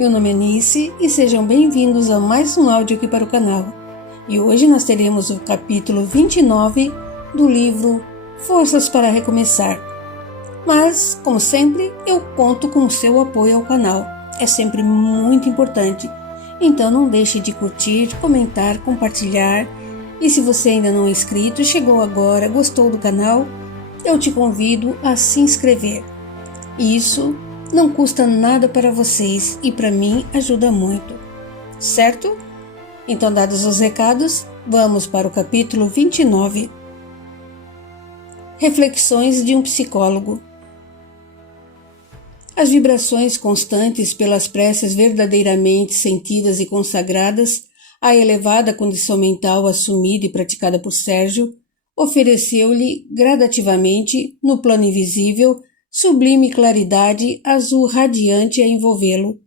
Meu nome é Nice e sejam bem-vindos a mais um áudio aqui para o canal. E hoje nós teremos o capítulo 29 do livro Forças para Recomeçar. Mas, como sempre, eu conto com o seu apoio ao canal. É sempre muito importante. Então não deixe de curtir, comentar, compartilhar. E se você ainda não é inscrito, chegou agora, gostou do canal, eu te convido a se inscrever. Isso não custa nada para vocês e para mim ajuda muito, certo? Então, dados os recados, vamos para o capítulo 29. Reflexões de um psicólogo. As vibrações constantes pelas preces verdadeiramente sentidas e consagradas, a elevada condição mental assumida e praticada por Sérgio, ofereceu-lhe gradativamente, no plano invisível, sublime claridade azul radiante a envolvê-lo.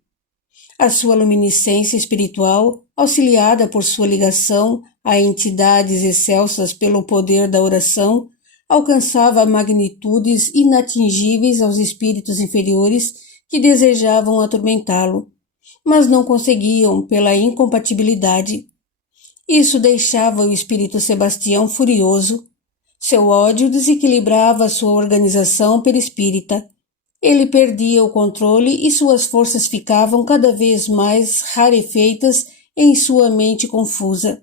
A sua luminiscência espiritual, auxiliada por sua ligação a entidades excelsas pelo poder da oração, alcançava magnitudes inatingíveis aos espíritos inferiores que desejavam atormentá-lo, mas não conseguiam pela incompatibilidade. Isso deixava o espírito Sebastião furioso. Seu ódio desequilibrava sua organização perispírita. Ele perdia o controle e suas forças ficavam cada vez mais rarefeitas em sua mente confusa.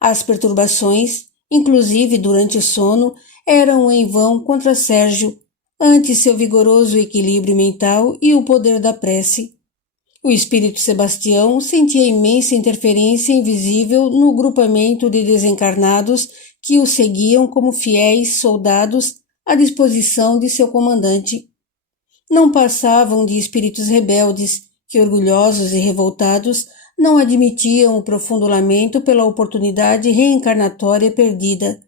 As perturbações, inclusive durante o sono, eram em vão contra Sérgio, ante seu vigoroso equilíbrio mental e o poder da prece. O espírito Sebastião sentia imensa interferência invisível no grupamento de desencarnados que o seguiam como fiéis soldados à disposição de seu comandante. Não passavam de espíritos rebeldes que, orgulhosos e revoltados, não admitiam o profundo lamento pela oportunidade reencarnatória perdida.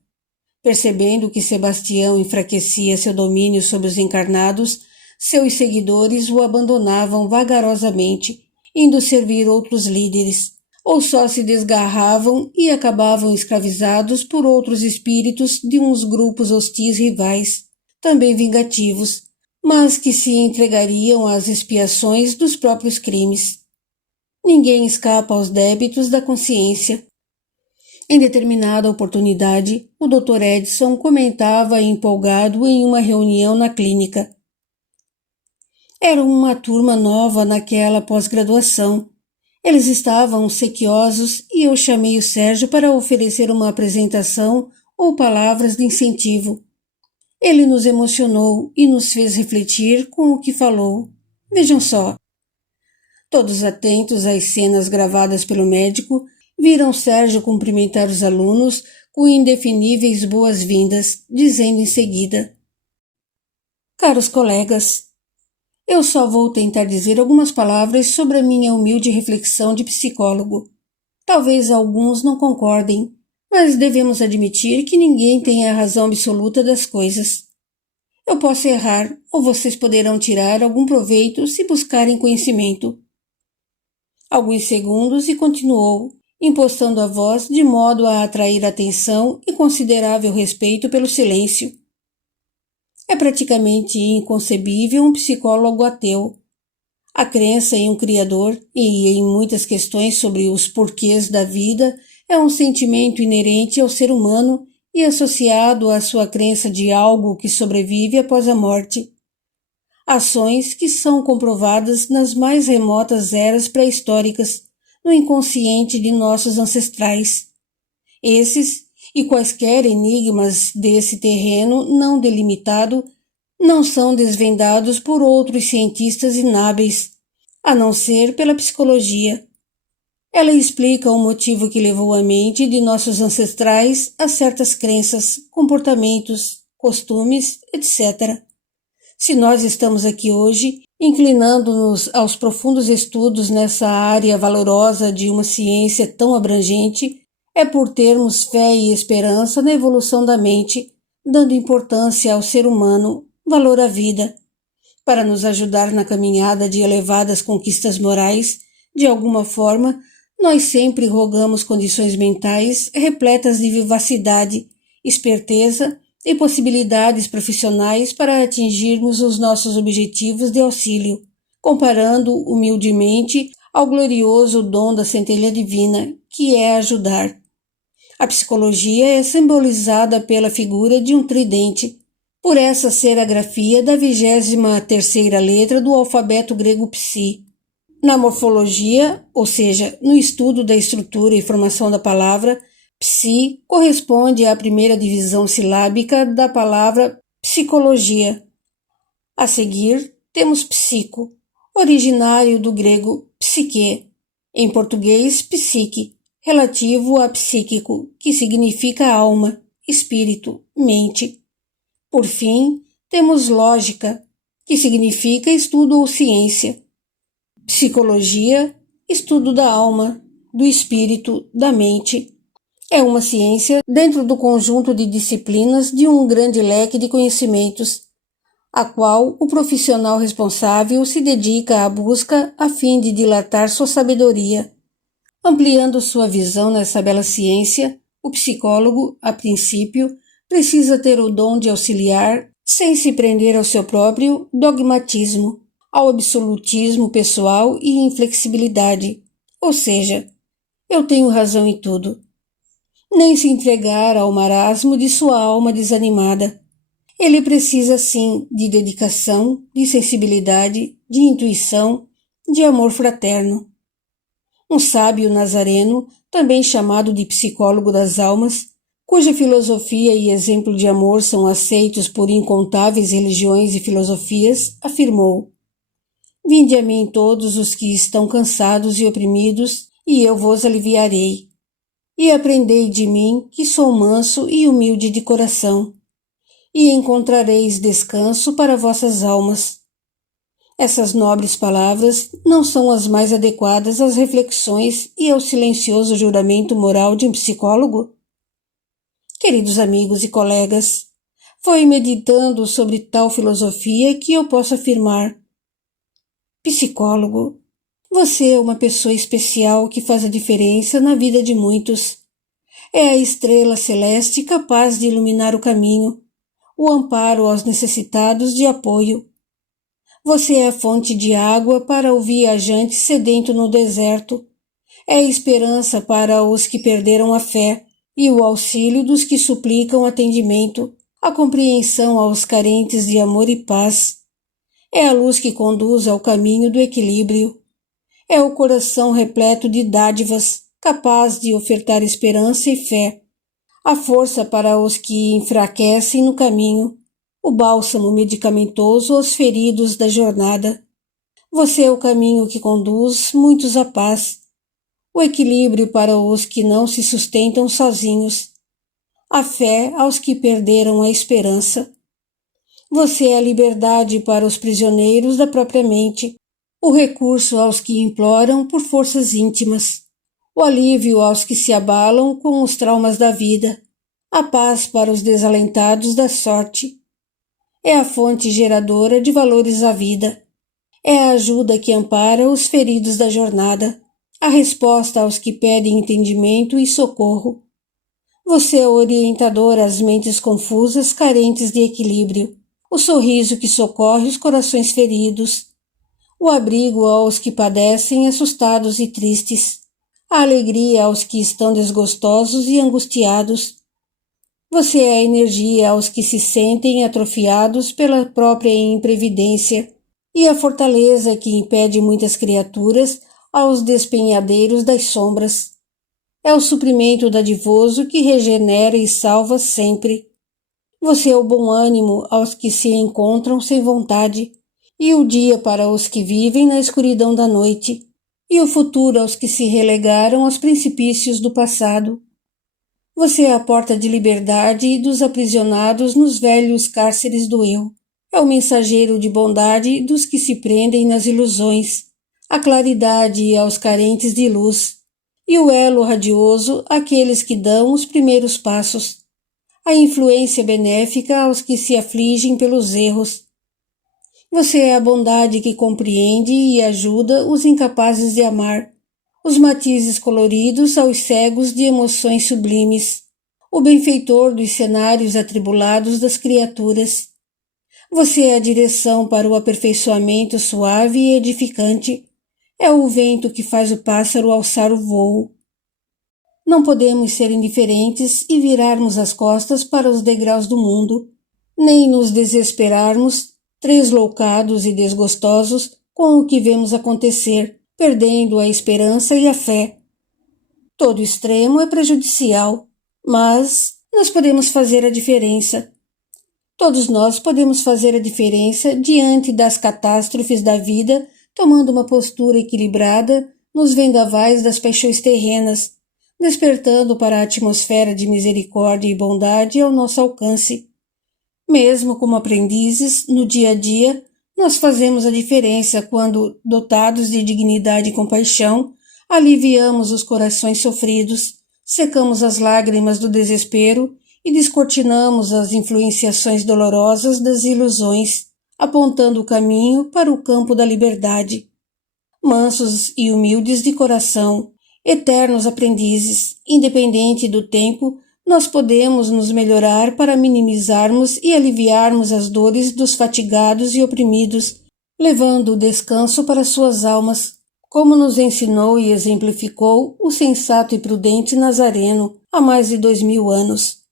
Percebendo que Sebastião enfraquecia seu domínio sobre os encarnados, seus seguidores o abandonavam vagarosamente, indo servir outros líderes, ou só se desgarravam e acabavam escravizados por outros espíritos de uns grupos hostis rivais, também vingativos, mas que se entregariam às expiações dos próprios crimes. Ninguém escapa aos débitos da consciência. Em determinada oportunidade, o Dr. Edson comentava empolgado em uma reunião na clínica. Era uma turma nova naquela pós-graduação. Eles estavam sequiosos e eu chamei o Sérgio para oferecer uma apresentação ou palavras de incentivo. Ele nos emocionou e nos fez refletir com o que falou. Vejam só. Todos atentos às cenas gravadas pelo médico, viram Sérgio cumprimentar os alunos com indefiníveis boas-vindas, dizendo em seguida: Caros colegas, eu só vou tentar dizer algumas palavras sobre a minha humilde reflexão de psicólogo. Talvez alguns não concordem, mas devemos admitir que ninguém tem a razão absoluta das coisas. Eu posso errar, ou vocês poderão tirar algum proveito se buscarem conhecimento. Alguns segundos e continuou, impostando a voz de modo a atrair atenção e considerável respeito pelo silêncio. É praticamente inconcebível um psicólogo ateu. A crença em um Criador e em muitas questões sobre os porquês da vida é um sentimento inerente ao ser humano e associado à sua crença de algo que sobrevive após a morte. Ações que são comprovadas nas mais remotas eras pré-históricas, no inconsciente de nossos ancestrais. Esses e quaisquer enigmas desse terreno não delimitado não são desvendados por outros cientistas inábeis, a não ser pela psicologia. Ela explica o motivo que levou a mente de nossos ancestrais a certas crenças, comportamentos, costumes, etc. Se nós estamos aqui hoje, inclinando-nos aos profundos estudos nessa área valorosa de uma ciência tão abrangente, é por termos fé e esperança na evolução da mente, dando importância ao ser humano, valor à vida. Para nos ajudar na caminhada de elevadas conquistas morais, de alguma forma, nós sempre rogamos condições mentais repletas de vivacidade, esperteza e possibilidades profissionais para atingirmos os nossos objetivos de auxílio, comparando humildemente ao glorioso dom da centelha divina, que é ajudar. A psicologia é simbolizada pela figura de um tridente, por essa ser a grafia da 23ª letra do alfabeto grego psi. Na morfologia, ou seja, no estudo da estrutura e formação da palavra, psi corresponde à primeira divisão silábica da palavra psicologia. A seguir, temos psico, originário do grego psique, em português psique, relativo a psíquico, que significa alma, espírito, mente. Por fim, temos lógica, que significa estudo ou ciência. Psicologia, estudo da alma, do espírito, da mente. É uma ciência dentro do conjunto de disciplinas de um grande leque de conhecimentos, a qual o profissional responsável se dedica à busca a fim de dilatar sua sabedoria. Ampliando sua visão nessa bela ciência, o psicólogo, a princípio, precisa ter o dom de auxiliar, sem se prender ao seu próprio dogmatismo, ao absolutismo pessoal e inflexibilidade, ou seja, eu tenho razão em tudo. Nem se entregar ao marasmo de sua alma desanimada. Ele precisa, sim, de dedicação, de sensibilidade, de intuição, de amor fraterno. Um sábio nazareno, também chamado de psicólogo das almas, cuja filosofia e exemplo de amor são aceitos por incontáveis religiões e filosofias, afirmou: Vinde a mim todos os que estão cansados e oprimidos, e eu vos aliviarei. E aprendei de mim, que sou manso e humilde de coração, e encontrareis descanso para vossas almas. Essas nobres palavras não são as mais adequadas às reflexões e ao silencioso juramento moral de um psicólogo? Queridos amigos e colegas, foi meditando sobre tal filosofia que eu posso afirmar: psicólogo, você é uma pessoa especial que faz a diferença na vida de muitos. É a estrela celeste capaz de iluminar o caminho, o amparo aos necessitados de apoio. Você é a fonte de água para o viajante sedento no deserto, é a esperança para os que perderam a fé e o auxílio dos que suplicam atendimento, a compreensão aos carentes de amor e paz. É a luz que conduz ao caminho do equilíbrio. É o coração repleto de dádivas, capaz de ofertar esperança e fé, a força para os que enfraquecem no caminho, o bálsamo medicamentoso aos feridos da jornada. Você é o caminho que conduz muitos à paz, o equilíbrio para os que não se sustentam sozinhos, a fé aos que perderam a esperança. Você é a liberdade para os prisioneiros da própria mente, o recurso aos que imploram por forças íntimas, o alívio aos que se abalam com os traumas da vida, a paz para os desalentados da sorte. É a fonte geradora de valores à vida. É a ajuda que ampara os feridos da jornada, a resposta aos que pedem entendimento e socorro. Você é o orientador às mentes confusas, carentes de equilíbrio, o sorriso que socorre os corações feridos, o abrigo aos que padecem assustados e tristes, a alegria aos que estão desgostosos e angustiados. Você é a energia aos que se sentem atrofiados pela própria imprevidência e a fortaleza que impede muitas criaturas aos despenhadeiros das sombras. É o suprimento dadivoso que regenera e salva sempre. Você é o bom ânimo aos que se encontram sem vontade, e o dia para os que vivem na escuridão da noite, e o futuro aos que se relegaram aos precipícios do passado. Você é a porta de liberdade dos aprisionados nos velhos cárceres do eu. É o mensageiro de bondade dos que se prendem nas ilusões, a claridade aos carentes de luz, e o elo radioso àqueles que dão os primeiros passos, a influência benéfica aos que se afligem pelos erros. Você é a bondade que compreende e ajuda os incapazes de amar, os matizes coloridos aos cegos de emoções sublimes, o benfeitor dos cenários atribulados das criaturas. Você é a direção para o aperfeiçoamento suave e edificante. É o vento que faz o pássaro alçar o vôo. Não podemos ser indiferentes e virarmos as costas para os degraus do mundo, nem nos desesperarmos, tresloucados e desgostosos com o que vemos acontecer, perdendo a esperança e a fé. Todo extremo é prejudicial, mas nós podemos fazer a diferença. Todos nós podemos fazer a diferença diante das catástrofes da vida, tomando uma postura equilibrada nos vendavais das paixões terrenas, despertando para a atmosfera de misericórdia e bondade ao nosso alcance. Mesmo como aprendizes, no dia a dia, nós fazemos a diferença quando, dotados de dignidade e compaixão, aliviamos os corações sofridos, secamos as lágrimas do desespero e descortinamos as influenciações dolorosas das ilusões, apontando o caminho para o campo da liberdade. Mansos e humildes de coração, eternos aprendizes, independente do tempo, nós podemos nos melhorar para minimizarmos e aliviarmos as dores dos fatigados e oprimidos, levando o descanso para suas almas, como nos ensinou e exemplificou o sensato e prudente Nazareno há mais de 2000 anos.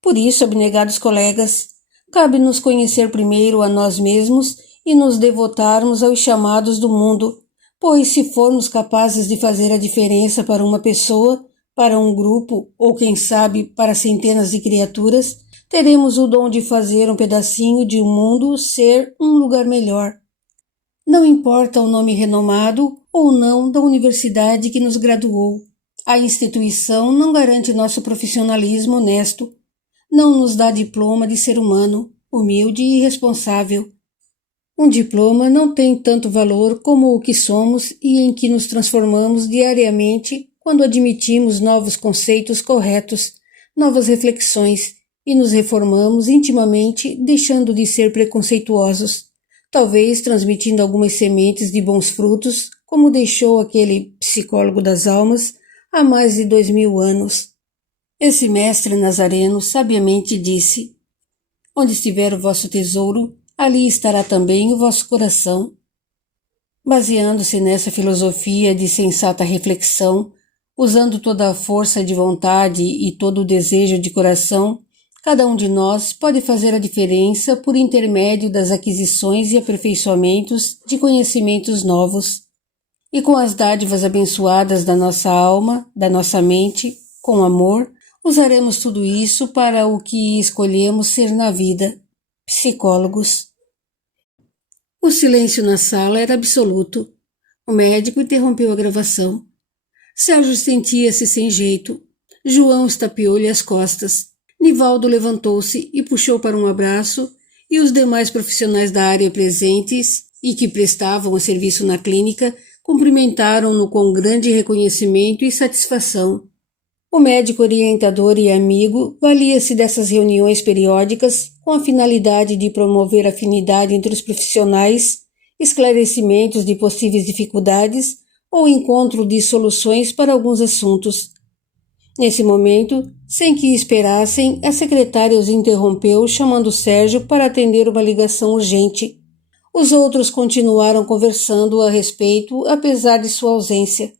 Por isso, abnegados colegas, cabe-nos conhecer primeiro a nós mesmos e nos devotarmos aos chamados do mundo, pois se formos capazes de fazer a diferença para uma pessoa, para um grupo ou, quem sabe, para centenas de criaturas, teremos o dom de fazer um pedacinho de um mundo ser um lugar melhor. Não importa o nome renomado ou não da universidade que nos graduou. A instituição não garante nosso profissionalismo honesto. Não nos dá diploma de ser humano, humilde e responsável. Um diploma não tem tanto valor como o que somos e em que nos transformamos diariamente quando admitimos novos conceitos corretos, novas reflexões e nos reformamos intimamente, deixando de ser preconceituosos, talvez transmitindo algumas sementes de bons frutos, como deixou aquele psicólogo das almas há mais de 2000 anos. Esse mestre nazareno sabiamente disse: onde estiver o vosso tesouro, ali estará também o vosso coração. Baseando-se nessa filosofia de sensata reflexão, usando toda a força de vontade e todo o desejo de coração, cada um de nós pode fazer a diferença por intermédio das aquisições e aperfeiçoamentos de conhecimentos novos. E com as dádivas abençoadas da nossa alma, da nossa mente, com amor, usaremos tudo isso para o que escolhemos ser na vida, psicólogos. O silêncio na sala era absoluto. O médico interrompeu a gravação. Sérgio sentia-se sem jeito. João estapeou-lhe as costas. Nivaldo levantou-se e puxou para um abraço, e os demais profissionais da área presentes e que prestavam o serviço na clínica cumprimentaram-no com grande reconhecimento e satisfação. O médico orientador e amigo valia-se dessas reuniões periódicas com a finalidade de promover afinidade entre os profissionais, esclarecimentos de possíveis dificuldades ou encontro de soluções para alguns assuntos. Nesse momento, sem que esperassem, a secretária os interrompeu, chamando Sérgio para atender uma ligação urgente. Os outros continuaram conversando a respeito, apesar de sua ausência.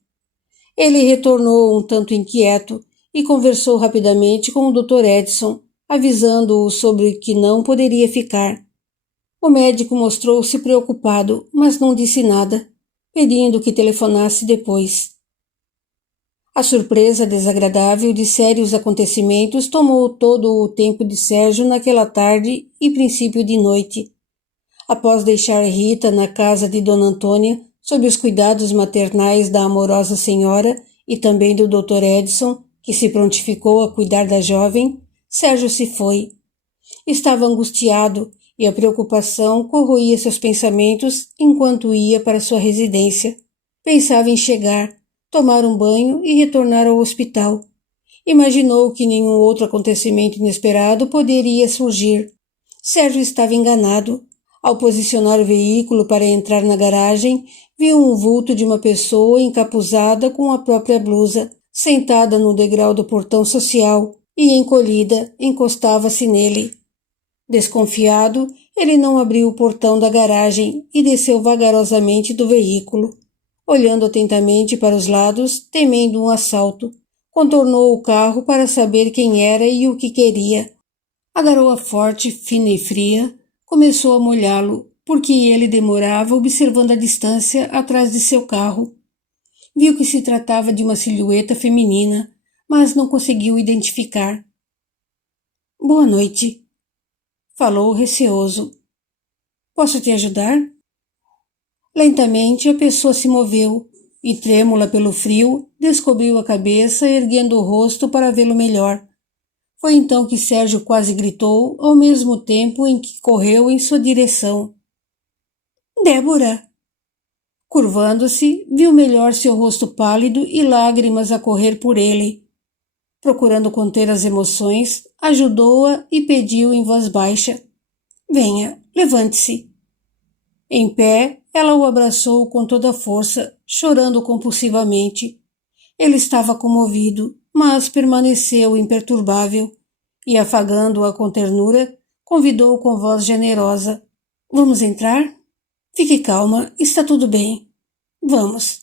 Ele retornou um tanto inquieto e conversou rapidamente com o Dr. Edson, avisando-o sobre que não poderia ficar. O médico mostrou-se preocupado, mas não disse nada, pedindo que telefonasse depois. A surpresa desagradável de sérios acontecimentos tomou todo o tempo de Sérgio naquela tarde e princípio de noite. Após deixar Rita na casa de Dona Antônia, sob os cuidados maternais da amorosa senhora e também do Dr. Edson, que se prontificou a cuidar da jovem, Sérgio se foi. Estava angustiado e a preocupação corroía seus pensamentos enquanto ia para sua residência. Pensava em chegar, tomar um banho e retornar ao hospital. Imaginou que nenhum outro acontecimento inesperado poderia surgir. Sérgio estava enganado. Ao posicionar o veículo para entrar na garagem, viu um vulto de uma pessoa encapuzada com a própria blusa, sentada no degrau do portão social e, encolhida, encostava-se nele. Desconfiado, Ele não abriu o portão da garagem e desceu vagarosamente do veículo, olhando atentamente para os lados, temendo um assalto. Contornou o carro para saber quem era e o que queria. A garoa forte, fina e fria, começou a molhá-lo, porque ele demorava observando a distância atrás de seu carro. Viu que se tratava de uma silhueta feminina, mas não conseguiu identificar. Boa noite, falou receoso. Posso te ajudar? Lentamente a pessoa se moveu e, trêmula pelo frio, descobriu a cabeça, erguendo o rosto para vê-lo melhor. Foi então que Sérgio quase gritou, ao mesmo tempo em que correu em sua direção. Débora! Curvando-se, viu melhor seu rosto pálido e lágrimas a correr por ele. Procurando conter as emoções, ajudou-a e pediu em voz baixa. Venha, levante-se. Em pé, ela o abraçou com toda a força, chorando compulsivamente. Ele estava comovido, mas permaneceu imperturbável, e afagando-a com ternura, convidou com voz generosa. Vamos entrar? Fique calma, está tudo bem. Vamos.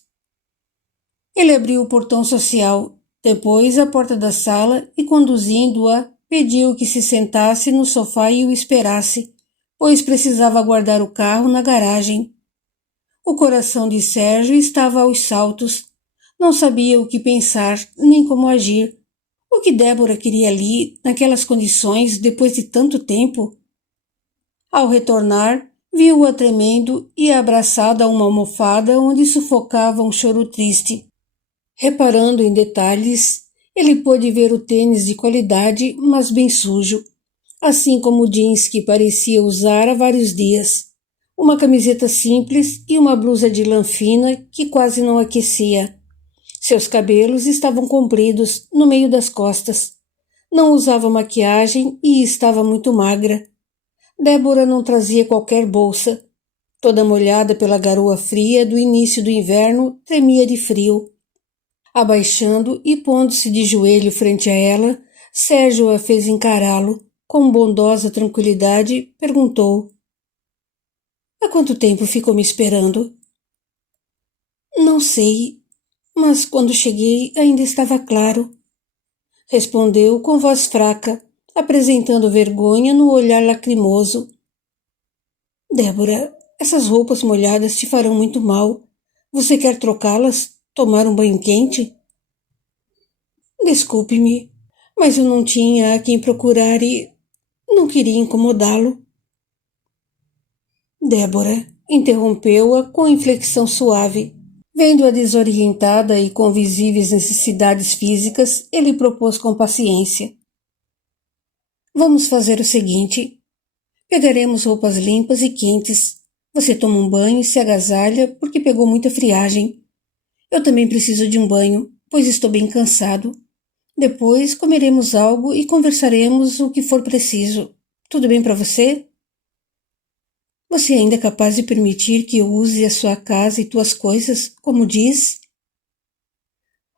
Ele abriu o portão social, depois a porta da sala e, conduzindo-a, pediu que se sentasse no sofá e o esperasse, pois precisava guardar o carro na garagem. O coração de Sérgio estava aos saltos. Não sabia o que pensar, nem como agir. O que Débora queria ali, naquelas condições, depois de tanto tempo? Ao retornar, viu-a tremendo e abraçada a uma almofada onde sufocava um choro triste. Reparando em detalhes, ele pôde ver o tênis de qualidade, mas bem sujo, assim como o jeans que parecia usar há vários dias, uma camiseta simples e uma blusa de lã fina que quase não aquecia. Seus cabelos estavam compridos no meio das costas. Não usava maquiagem e estava muito magra. Débora não trazia qualquer bolsa. Toda molhada pela garoa fria do início do inverno, tremia de frio. Abaixando e pondo-se de joelho frente a ela, Sérgio a fez encará-lo. Com bondosa tranquilidade, perguntou. Há quanto tempo ficou me esperando? Não sei, mas quando cheguei ainda estava claro. Respondeu com voz fraca, apresentando vergonha no olhar lacrimoso. Débora, essas roupas molhadas te farão muito mal. Você quer trocá-las? Tomar um banho quente? Desculpe-me, mas eu não tinha a quem procurar e não queria incomodá-lo. Débora interrompeu-a com inflexão suave. Vendo-a desorientada e com visíveis necessidades físicas, ele propôs com paciência. Vamos fazer o seguinte. Pegaremos roupas limpas e quentes. Você toma um banho e se agasalha porque pegou muita friagem. Eu também preciso de um banho, pois estou bem cansado. Depois comeremos algo e conversaremos o que for preciso. Tudo bem para você? Você ainda é capaz de permitir que eu use a sua casa e tuas coisas, como diz?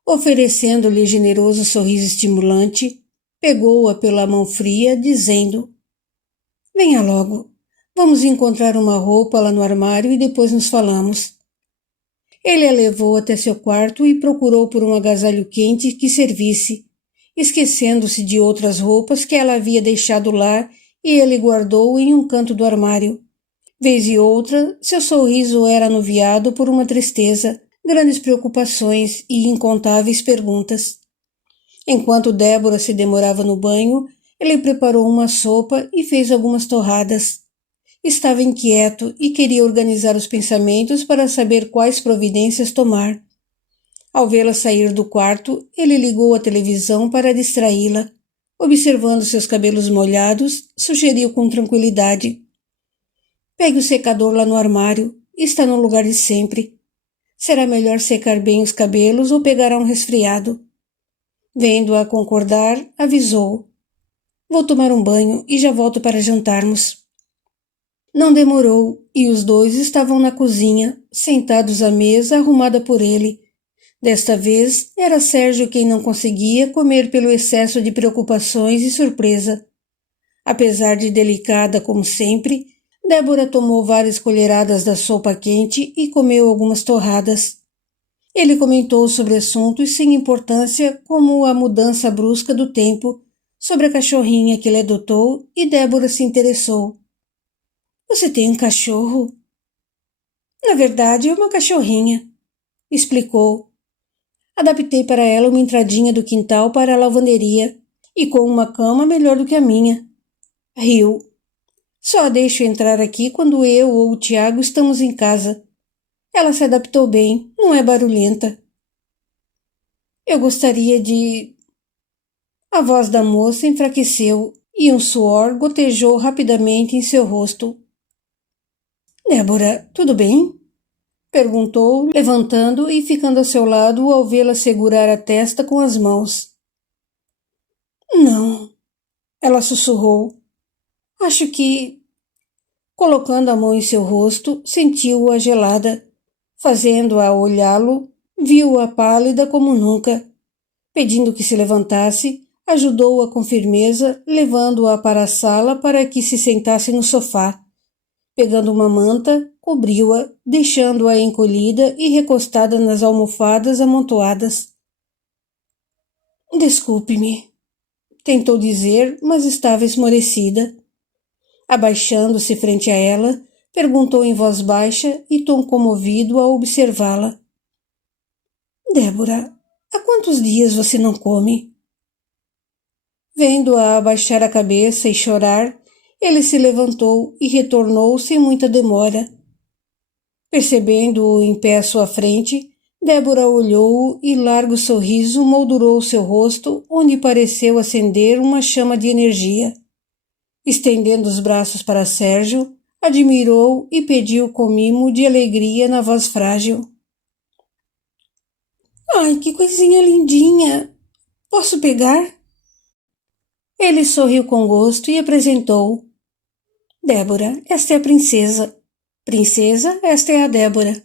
Oferecendo-lhe generoso sorriso estimulante, pegou-a pela mão fria, dizendo: Venha logo, vamos encontrar uma roupa lá no armário e depois nos falamos. Ele a levou até seu quarto e procurou por um agasalho quente que servisse, esquecendo-se de outras roupas que ela havia deixado lá e ele guardou em um canto do armário. Vez e outra, seu sorriso era anuviado por uma tristeza, grandes preocupações e incontáveis perguntas. Enquanto Débora se demorava no banho, ele preparou uma sopa e fez algumas torradas. Estava inquieto e queria organizar os pensamentos para saber quais providências tomar. Ao vê-la sair do quarto, ele ligou a televisão para distraí-la. Observando seus cabelos molhados, sugeriu com tranquilidade. Pegue o secador lá no armário, está no lugar de sempre. Será melhor secar bem os cabelos ou pegará um resfriado. Vendo-a concordar, avisou. Vou tomar um banho e já volto para jantarmos. Não demorou e os dois estavam na cozinha, sentados à mesa arrumada por ele. Desta vez era Sérgio quem não conseguia comer pelo excesso de preocupações e surpresa. Apesar de delicada como sempre, Débora tomou várias colheradas da sopa quente e comeu algumas torradas. Ele comentou sobre assuntos sem importância, como a mudança brusca do tempo, sobre a cachorrinha que ele adotou, e Débora se interessou. Você tem um cachorro? Na verdade, é uma cachorrinha, explicou. Adaptei para ela uma entradinha do quintal para a lavanderia e com uma cama melhor do que a minha. Riu. Só a deixo entrar aqui quando eu ou o Tiago estamos em casa. Ela se adaptou bem, não é barulhenta. Eu gostaria de... A voz da moça enfraqueceu e um suor gotejou rapidamente em seu rosto. Débora, tudo bem? Perguntou, levantando e ficando a seu lado ao vê-la segurar a testa com as mãos. Não, ela sussurrou. Acho que... Colocando a mão em seu rosto, sentiu-a gelada. Fazendo-a olhá-lo, viu-a pálida como nunca. Pedindo que se levantasse, ajudou-a com firmeza, levando-a para a sala para que se sentasse no sofá. Pegando uma manta, cobriu-a, deixando-a encolhida e recostada nas almofadas amontoadas. Desculpe-me, tentou dizer, mas estava esmorecida. Abaixando-se frente a ela, perguntou em voz baixa e tom comovido a observá-la. Débora, há quantos dias você não come? Vendo-a abaixar a cabeça e chorar, ele se levantou e retornou sem muita demora. Percebendo-o em pé à sua frente, Débora olhou-o e largo sorriso moldurou seu rosto, onde pareceu acender uma chama de energia. Estendendo os braços para Sérgio, admirou e pediu com mimo de alegria na voz frágil. Ai, que coisinha lindinha! Posso pegar? Ele sorriu com gosto e apresentou. Débora, esta é a princesa. Princesa, esta é a Débora.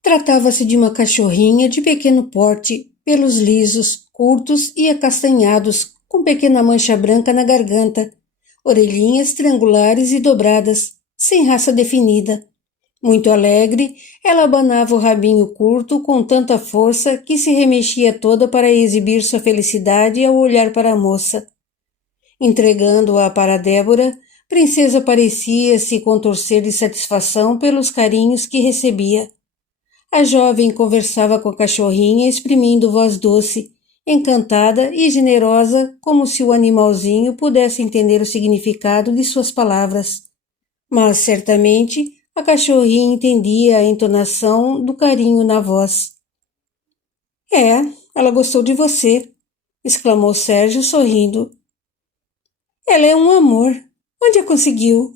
Tratava-se de uma cachorrinha de pequeno porte, pelos lisos, curtos e acastanhados, com pequena mancha branca na garganta, orelhinhas triangulares e dobradas, sem raça definida. Muito alegre, ela abanava o rabinho curto com tanta força que se remexia toda para exibir sua felicidade ao olhar para a moça. Entregando-a para Débora, Princesa parecia se contorcer de satisfação pelos carinhos que recebia. A jovem conversava com a cachorrinha, exprimindo voz doce, encantada e generosa, como se o animalzinho pudesse entender o significado de suas palavras. Mas, certamente, a cachorrinha entendia a entonação do carinho na voz. É, ela gostou de você, exclamou Sérgio, sorrindo. Ela é um amor. Onde a conseguiu?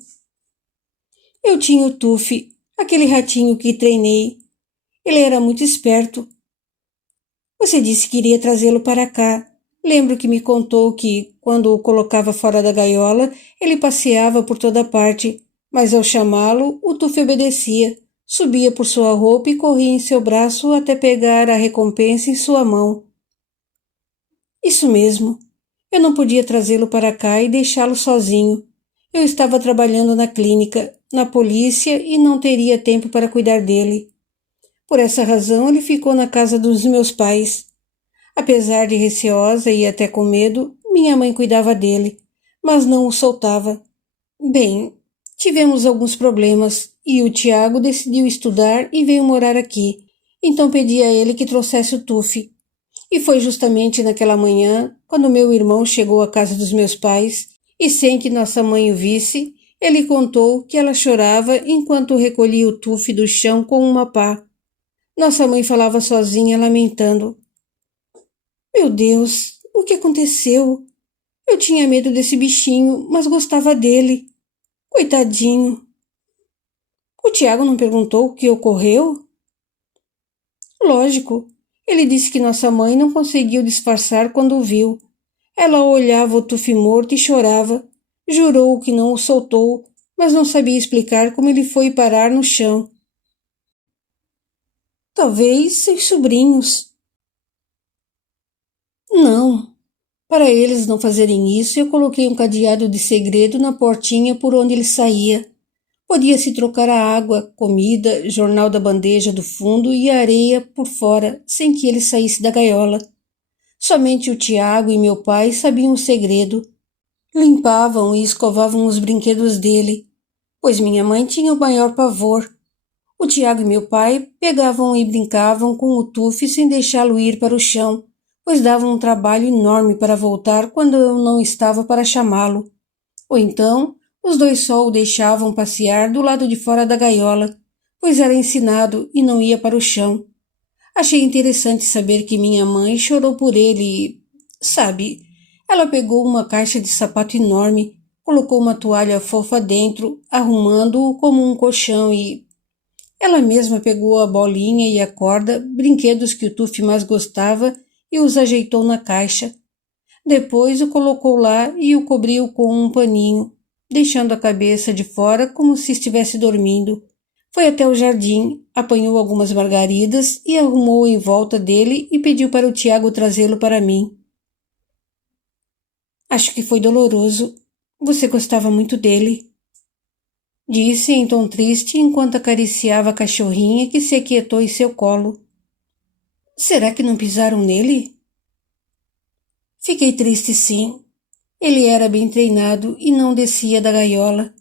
Eu tinha o Tufi, aquele ratinho que treinei. Ele era muito esperto. Você disse que iria trazê-lo para cá. Lembro que me contou que, quando o colocava fora da gaiola, ele passeava por toda parte, mas ao chamá-lo, o Tufi obedecia, subia por sua roupa e corria em seu braço até pegar a recompensa em sua mão. Isso mesmo. Eu não podia trazê-lo para cá e deixá-lo sozinho. Eu estava trabalhando na clínica, na polícia e não teria tempo para cuidar dele. Por essa razão, ele ficou na casa dos meus pais. Apesar de receosa e até com medo, minha mãe cuidava dele, mas não o soltava. Bem, tivemos alguns problemas e o Tiago decidiu estudar e veio morar aqui. Então pedi a ele que trouxesse o Tufi. E foi justamente naquela manhã, quando meu irmão chegou à casa dos meus pais, e sem que nossa mãe o visse, ele contou que ela chorava enquanto recolhia o Tufi do chão com uma pá. Nossa mãe falava sozinha, lamentando. Meu Deus, o que aconteceu? Eu tinha medo desse bichinho, mas gostava dele. Coitadinho. O Tiago não perguntou o que ocorreu? Lógico. Ele disse que nossa mãe não conseguiu disfarçar quando o viu. Ela olhava o Tufi morto e chorava. Jurou que não o soltou, mas não sabia explicar como ele foi parar no chão. Talvez seus sobrinhos. Não. Para eles não fazerem isso, eu coloquei um cadeado de segredo na portinha por onde ele saía. Podia-se trocar a água, comida, jornal da bandeja do fundo e a areia por fora, sem que ele saísse da gaiola. Somente o Tiago e meu pai sabiam o segredo. Limpavam e escovavam os brinquedos dele, pois minha mãe tinha o maior pavor. O Tiago e meu pai pegavam e brincavam com o Tufi sem deixá-lo ir para o chão, pois davam um trabalho enorme para voltar quando eu não estava para chamá-lo. Ou então, os dois só o deixavam passear do lado de fora da gaiola, pois era ensinado e não ia para o chão. Achei interessante saber que minha mãe chorou por ele e, sabe, ela pegou uma caixa de sapato enorme, colocou uma toalha fofa dentro, arrumando-o como um colchão e ela mesma pegou a bolinha e a corda, brinquedos que o Tufi mais gostava, e os ajeitou na caixa. Depois o colocou lá e o cobriu com um paninho, deixando a cabeça de fora como se estivesse dormindo. Foi até o jardim, apanhou algumas margaridas e arrumou em volta dele e pediu para o Tiago trazê-lo para mim. Acho que foi doloroso. Você gostava muito dele, disse em tom triste enquanto acariciava a cachorrinha que se aquietou em seu colo. Será que não pisaram nele? Fiquei triste, sim. Ele era bem treinado e não descia da gaiola.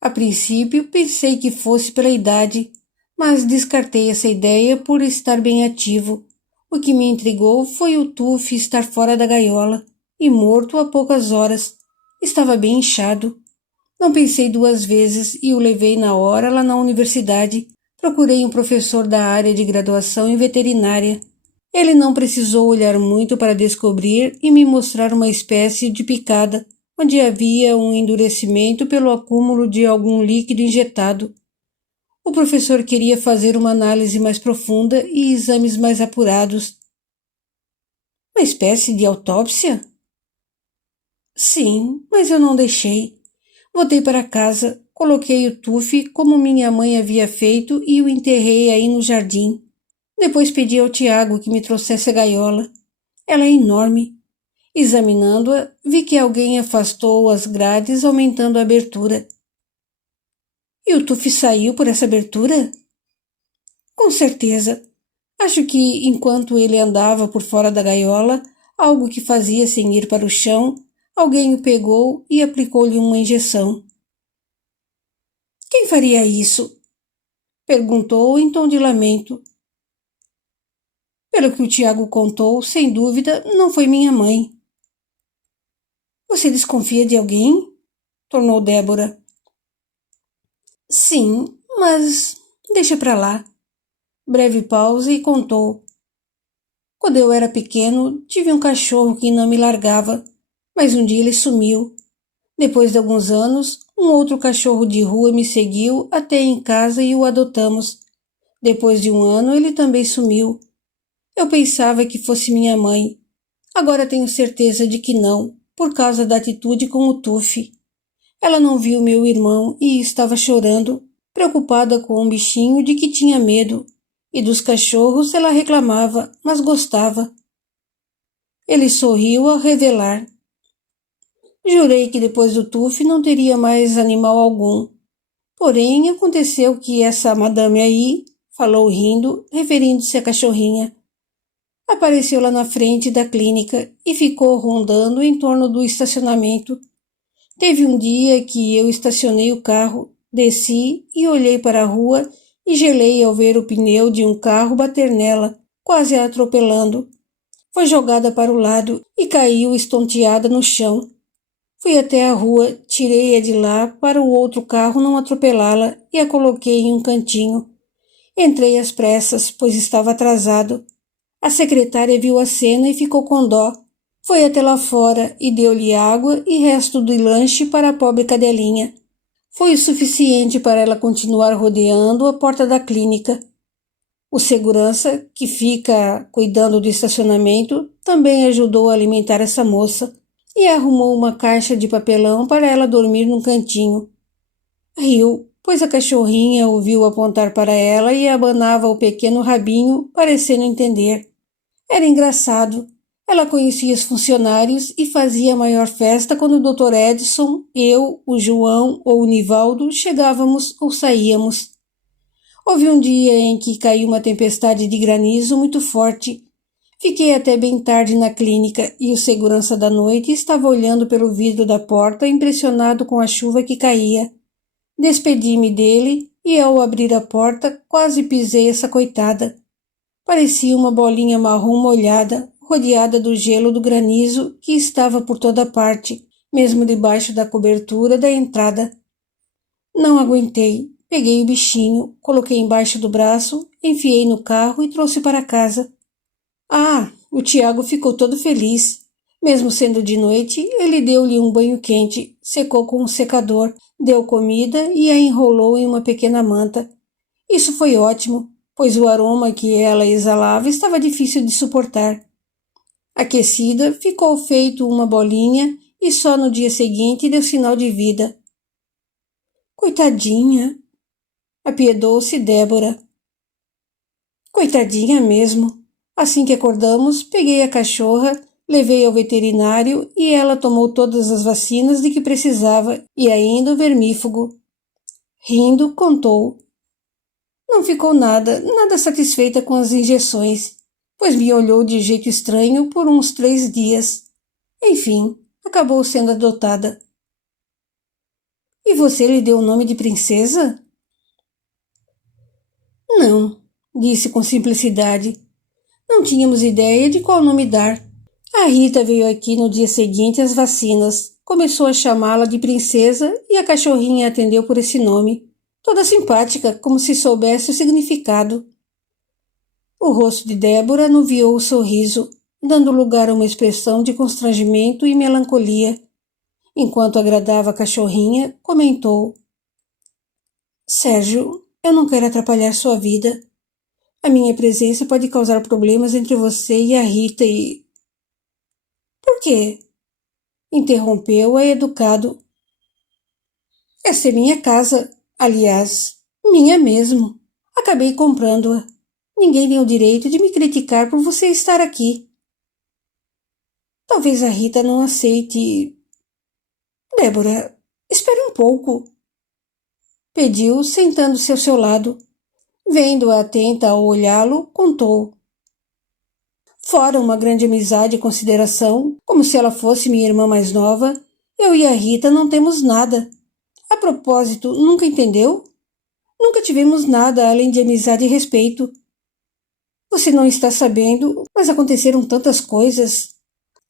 A princípio pensei que fosse pela idade, mas descartei essa ideia por estar bem ativo. O que me intrigou foi o Tufi estar fora da gaiola e morto há poucas horas. Estava bem inchado. Não pensei duas vezes e o levei na hora lá na universidade. Procurei um professor da área de graduação em veterinária. Ele não precisou olhar muito para descobrir e me mostrar uma espécie de picada, onde havia um endurecimento pelo acúmulo de algum líquido injetado. O professor queria fazer uma análise mais profunda e exames mais apurados. Uma espécie de autópsia? Sim, mas eu não deixei. Voltei para casa, coloquei o Tufi como minha mãe havia feito e o enterrei aí no jardim. Depois pedi ao Tiago que me trouxesse a gaiola. Ela é enorme. Examinando-a, vi que alguém afastou as grades, aumentando a abertura. E o Tufi saiu por essa abertura? Com certeza. Acho que, enquanto ele andava por fora da gaiola, algo que fazia sem ir para o chão, alguém o pegou e aplicou-lhe uma injeção. Quem faria isso? Perguntou em tom de lamento. Pelo que o Tiago contou, sem dúvida, não foi minha mãe. Você desconfia de alguém? Tornou Débora. Sim, mas deixa pra lá. Breve pausa e contou. Quando eu era pequeno, tive um cachorro que não me largava, mas um dia ele sumiu. Depois de alguns anos, um outro cachorro de rua me seguiu até em casa e o adotamos. Depois de um ano, ele também sumiu. Eu pensava que fosse minha mãe. Agora tenho certeza de que não, por causa da atitude com o Tufi. Ela não viu meu irmão e estava chorando, preocupada com um bichinho de que tinha medo, e dos cachorros ela reclamava, mas gostava. Ele sorriu ao revelar. Jurei que depois do Tufi não teria mais animal algum. Porém, aconteceu que essa madame aí, falou rindo, referindo-se à cachorrinha, apareceu lá na frente da clínica e ficou rondando em torno do estacionamento. Teve um dia que eu estacionei o carro, desci e olhei para a rua e gelei ao ver o pneu de um carro bater nela, quase a atropelando. Foi jogada para o lado e caiu estonteada no chão. Fui até a rua, tirei-a de lá para o outro carro não atropelá-la e a coloquei em um cantinho. Entrei às pressas, pois estava atrasado. A secretária viu a cena e ficou com dó. Foi até lá fora e deu-lhe água e resto do lanche para a pobre cadelinha. Foi o suficiente para ela continuar rodeando a porta da clínica. O segurança, que fica cuidando do estacionamento, também ajudou a alimentar essa moça e arrumou uma caixa de papelão para ela dormir num cantinho. Riu, pois a cachorrinha o viu apontar para ela e abanava o pequeno rabinho, parecendo entender. Era engraçado. Ela conhecia os funcionários e fazia a maior festa quando o Dr. Edson, eu, o João ou o Nivaldo chegávamos ou saíamos. Houve um dia em que caiu uma tempestade de granizo muito forte. Fiquei até bem tarde na clínica e o segurança da noite estava olhando pelo vidro da porta, impressionado com a chuva que caía. Despedi-me dele e, ao abrir a porta, quase pisei essa coitada. Parecia uma bolinha marrom molhada, rodeada do gelo do granizo que estava por toda parte, mesmo debaixo da cobertura da entrada. Não aguentei. Peguei o bichinho, coloquei embaixo do braço, enfiei no carro e trouxe para casa. Ah, o Tiago ficou todo feliz. Mesmo sendo de noite, ele deu-lhe um banho quente, secou com um secador, deu comida e a enrolou em uma pequena manta. Isso foi ótimo, pois o aroma que ela exalava estava difícil de suportar. Aquecida, ficou feito uma bolinha e só no dia seguinte deu sinal de vida. Coitadinha, apiedou-se Débora. Coitadinha mesmo. Assim que acordamos, peguei a cachorra, levei ao veterinário e ela tomou todas as vacinas de que precisava e ainda o vermífugo. Rindo, contou. Não ficou nada satisfeita com as injeções, pois me olhou de jeito estranho por uns 3 dias. Enfim, acabou sendo adotada. E você lhe deu o nome de princesa? Não, disse com simplicidade. Não tínhamos ideia de qual nome dar. A Rita veio aqui no dia seguinte às vacinas. Começou a chamá-la de princesa e a cachorrinha atendeu por esse nome. Toda simpática, como se soubesse o significado. O rosto de Débora anuviou o sorriso, dando lugar a uma expressão de constrangimento e melancolia. Enquanto agradava a cachorrinha, comentou. Sérgio, eu não quero atrapalhar sua vida. A minha presença pode causar problemas entre você e a Rita e... Por quê? Interrompeu-a educado. Essa é minha casa, aliás, minha mesmo. Acabei comprando-a. Ninguém tem o direito de me criticar por você estar aqui. Talvez a Rita não aceite... Débora, espere um pouco. Pediu, sentando-se ao seu lado. Vendo-a atenta ao olhá-lo, contou. Fora uma grande amizade e consideração, como se ela fosse minha irmã mais nova, eu e a Rita não temos nada. A propósito, nunca entendeu? Nunca tivemos nada além de amizade e respeito. Você não está sabendo, mas aconteceram tantas coisas.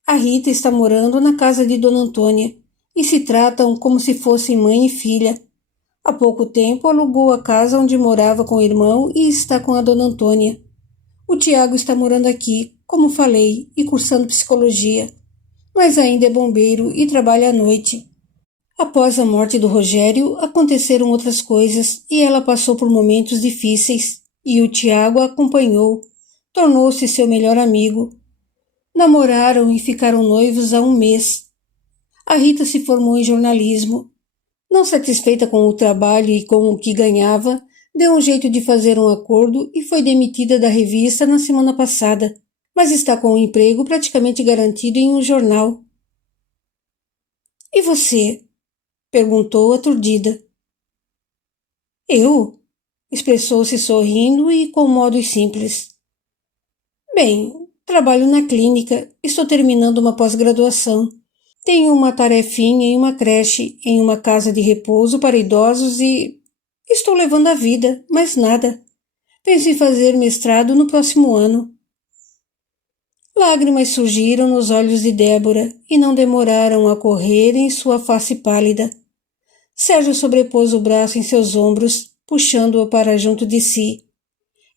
A Rita está morando na casa de Dona Antônia e se tratam como se fossem mãe e filha. Há pouco tempo alugou a casa onde morava com o irmão e está com a Dona Antônia. O Tiago está morando aqui, como falei, e cursando psicologia, mas ainda é bombeiro e trabalha à noite. Após a morte do Rogério, aconteceram outras coisas e ela passou por momentos difíceis, e o Tiago a acompanhou, tornou-se seu melhor amigo. Namoraram e ficaram noivos há 1 mês. A Rita se formou em jornalismo. Não satisfeita com o trabalho e com o que ganhava, deu um jeito de fazer um acordo e foi demitida da revista na semana passada, mas está com um emprego praticamente garantido em um jornal. E você? Perguntou aturdida. Eu? Expressou-se sorrindo e com modos simples. Bem, trabalho na clínica, estou terminando uma pós-graduação. Tenho uma tarefinha em uma creche, em uma casa de repouso para idosos e... Estou levando a vida, mais nada. Penso em fazer mestrado no próximo ano. Lágrimas surgiram nos olhos de Débora e não demoraram a correr em sua face pálida. Sérgio sobrepôs o braço em seus ombros, puxando-a para junto de si.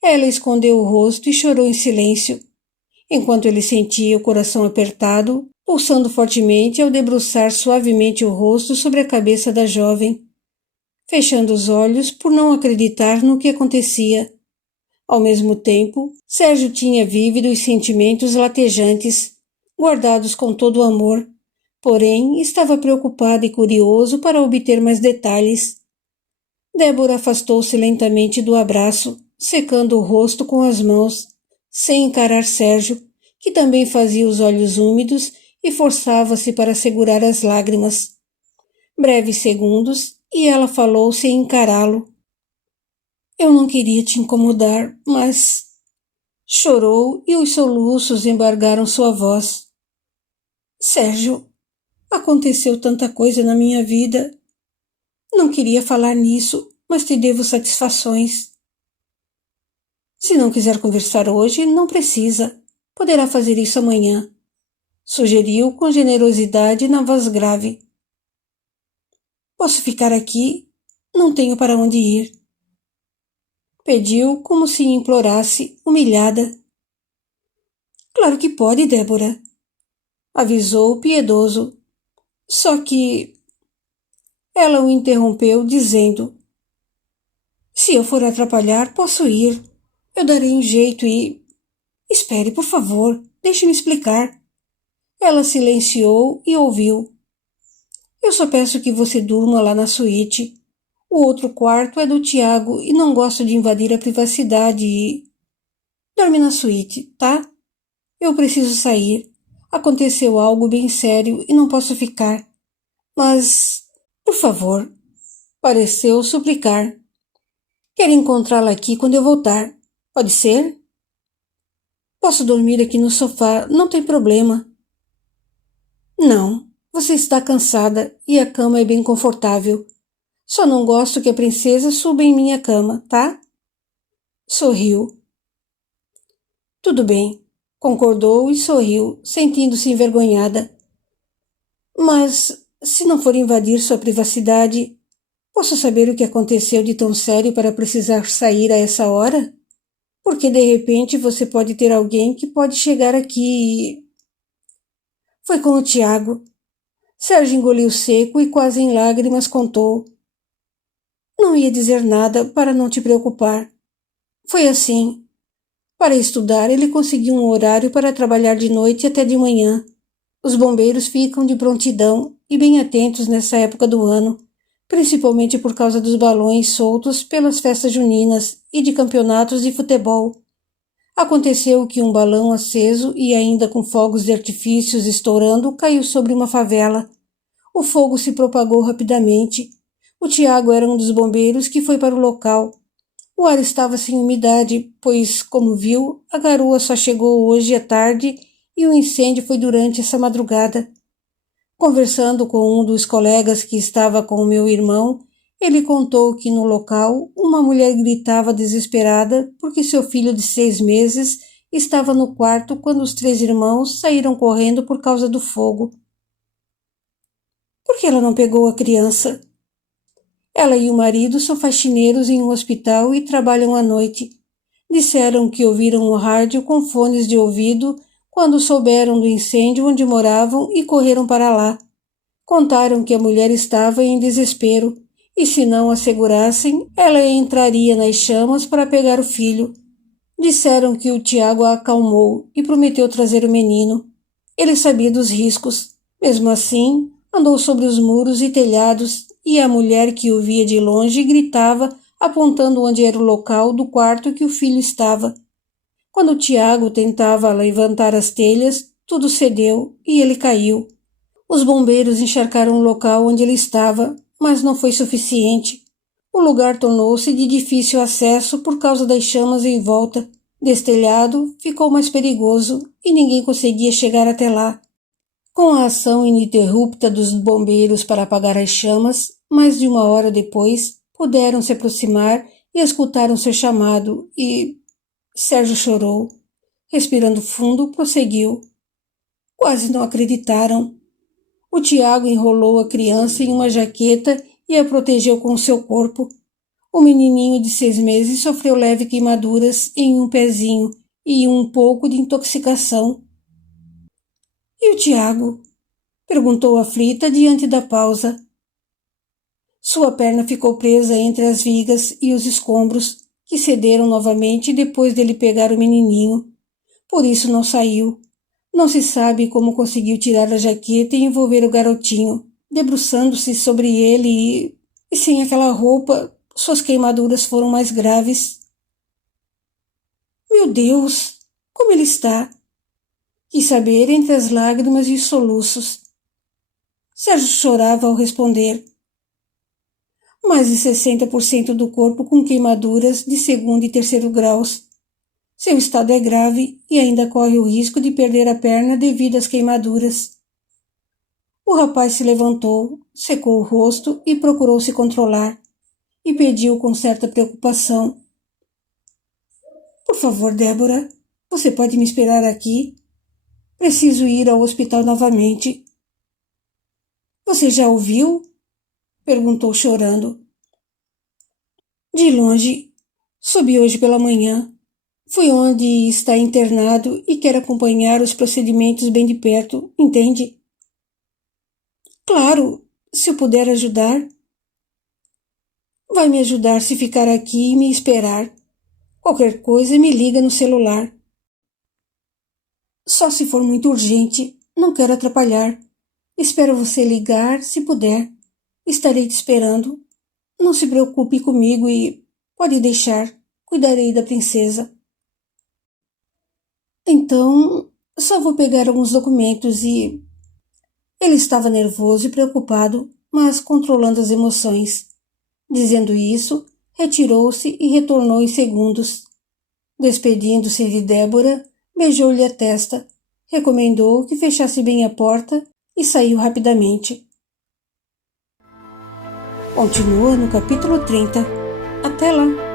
Ela escondeu o rosto e chorou em silêncio, enquanto ele sentia o coração apertado, pulsando fortemente ao debruçar suavemente o rosto sobre a cabeça da jovem, fechando os olhos por não acreditar no que acontecia. Ao mesmo tempo, Sérgio tinha vívidos sentimentos latejantes, guardados com todo o amor, porém estava preocupado e curioso para obter mais detalhes. Débora afastou-se lentamente do abraço, secando o rosto com as mãos, sem encarar Sérgio, que também fazia os olhos úmidos e forçava-se para segurar as lágrimas. Breves segundos, e ela falou sem encará-lo. Eu não queria te incomodar, mas... Chorou e os soluços embargaram sua voz. Sérgio, aconteceu tanta coisa na minha vida. Não queria falar nisso, mas te devo satisfações. Se não quiser conversar hoje, não precisa. Poderá fazer isso amanhã. Sugeriu com generosidade na voz grave. Posso ficar aqui? Não tenho para onde ir. Pediu como se implorasse, humilhada. Claro que pode, Débora. Avisou piedoso. Só que... Ela o interrompeu, dizendo: Se eu for atrapalhar, posso ir. Eu darei um jeito e... Espere, por favor, deixe-me explicar. Ela silenciou e ouviu. Eu só peço que você durma lá na suíte. O outro quarto é do Tiago e não gosto de invadir a privacidade e... Dorme na suíte, tá? Eu preciso sair. Aconteceu algo bem sério e não posso ficar. Mas, por favor, pareceu suplicar. Quero encontrá-la aqui quando eu voltar. Pode ser? Posso dormir aqui no sofá, não tem problema. Não, você está cansada e a cama é bem confortável. Só não gosto que a princesa suba em minha cama, tá? Sorriu. Tudo bem, concordou e sorriu, sentindo-se envergonhada. Mas, se não for invadir sua privacidade, posso saber o que aconteceu de tão sério para precisar sair a essa hora? Porque de repente você pode ter alguém que pode chegar aqui e... Foi com o Tiago. Sérgio engoliu seco e quase em lágrimas contou. Não ia dizer nada para não te preocupar. Foi assim. Para estudar, ele conseguiu um horário para trabalhar de noite até de manhã. Os bombeiros ficam de prontidão e bem atentos nessa época do ano, principalmente por causa dos balões soltos pelas festas juninas e de campeonatos de futebol. Aconteceu que um balão aceso e ainda com fogos de artifícios estourando caiu sobre uma favela. O fogo se propagou rapidamente. O Tiago era um dos bombeiros que foi para o local. O ar estava sem umidade, pois, como viu, a garoa só chegou hoje à tarde e o incêndio foi durante essa madrugada. Conversando com um dos colegas que estava com o meu irmão, ele contou que no local uma mulher gritava desesperada porque seu filho de 6 meses estava no quarto quando os 3 irmãos saíram correndo por causa do fogo. Por que ela não pegou a criança? Ela e o marido são faxineiros em um hospital e trabalham à noite. Disseram que ouviram o rádio com fones de ouvido quando souberam do incêndio onde moravam e correram para lá. Contaram que a mulher estava em desespero e, se não a segurassem, ela entraria nas chamas para pegar o filho. Disseram que o Tiago a acalmou e prometeu trazer o menino. Ele sabia dos riscos. Mesmo assim, andou sobre os muros e telhados e a mulher que o via de longe gritava, apontando onde era o local do quarto que o filho estava. Quando o Tiago tentava levantar as telhas, tudo cedeu e ele caiu. Os bombeiros encharcaram o local onde ele estava, mas não foi suficiente. O lugar tornou-se de difícil acesso por causa das chamas em volta. Destelhado, ficou mais perigoso e ninguém conseguia chegar até lá. Com a ação ininterrupta dos bombeiros para apagar as chamas, mais de 1 hora depois, puderam se aproximar e escutaram seu chamado e... Sérgio chorou. Respirando fundo, prosseguiu. Quase não acreditaram. O Tiago enrolou a criança em uma jaqueta e a protegeu com seu corpo. O menininho de 6 meses sofreu leve queimaduras em um pezinho e um pouco de intoxicação. E o Tiago? Perguntou aflita diante da pausa. Sua perna ficou presa entre as vigas e os escombros, que cederam novamente depois dele pegar o menininho. Por isso não saiu. Não se sabe como conseguiu tirar a jaqueta e envolver o garotinho, debruçando-se sobre ele e sem aquela roupa, suas queimaduras foram mais graves. Meu Deus! Como ele está? quis saber entre as lágrimas e os soluços. Sérgio chorava ao responder. Mais de 60% do corpo com queimaduras de segundo e terceiro graus. Seu estado é grave e ainda corre o risco de perder a perna devido às queimaduras. O rapaz se levantou, secou o rosto e procurou se controlar, e pediu com certa preocupação. Por favor, Débora, você pode me esperar aqui? Preciso ir ao hospital novamente. Você já ouviu? Perguntou chorando. De longe. Subi hoje pela manhã. Fui onde está internado e quero acompanhar os procedimentos bem de perto, entende? Claro, se eu puder ajudar. Vai me ajudar se ficar aqui e me esperar. Qualquer coisa me liga no celular. Só se for muito urgente, não quero atrapalhar. Espero você ligar se puder. Estarei te esperando. Não se preocupe comigo e pode deixar. Cuidarei da princesa. Então, só vou pegar alguns documentos e... Ele estava nervoso e preocupado, mas controlando as emoções. Dizendo isso, retirou-se e retornou em segundos. Despedindo-se de Débora, beijou-lhe a testa, recomendou que fechasse bem a porta e saiu rapidamente. Continua no capítulo 30. Até lá!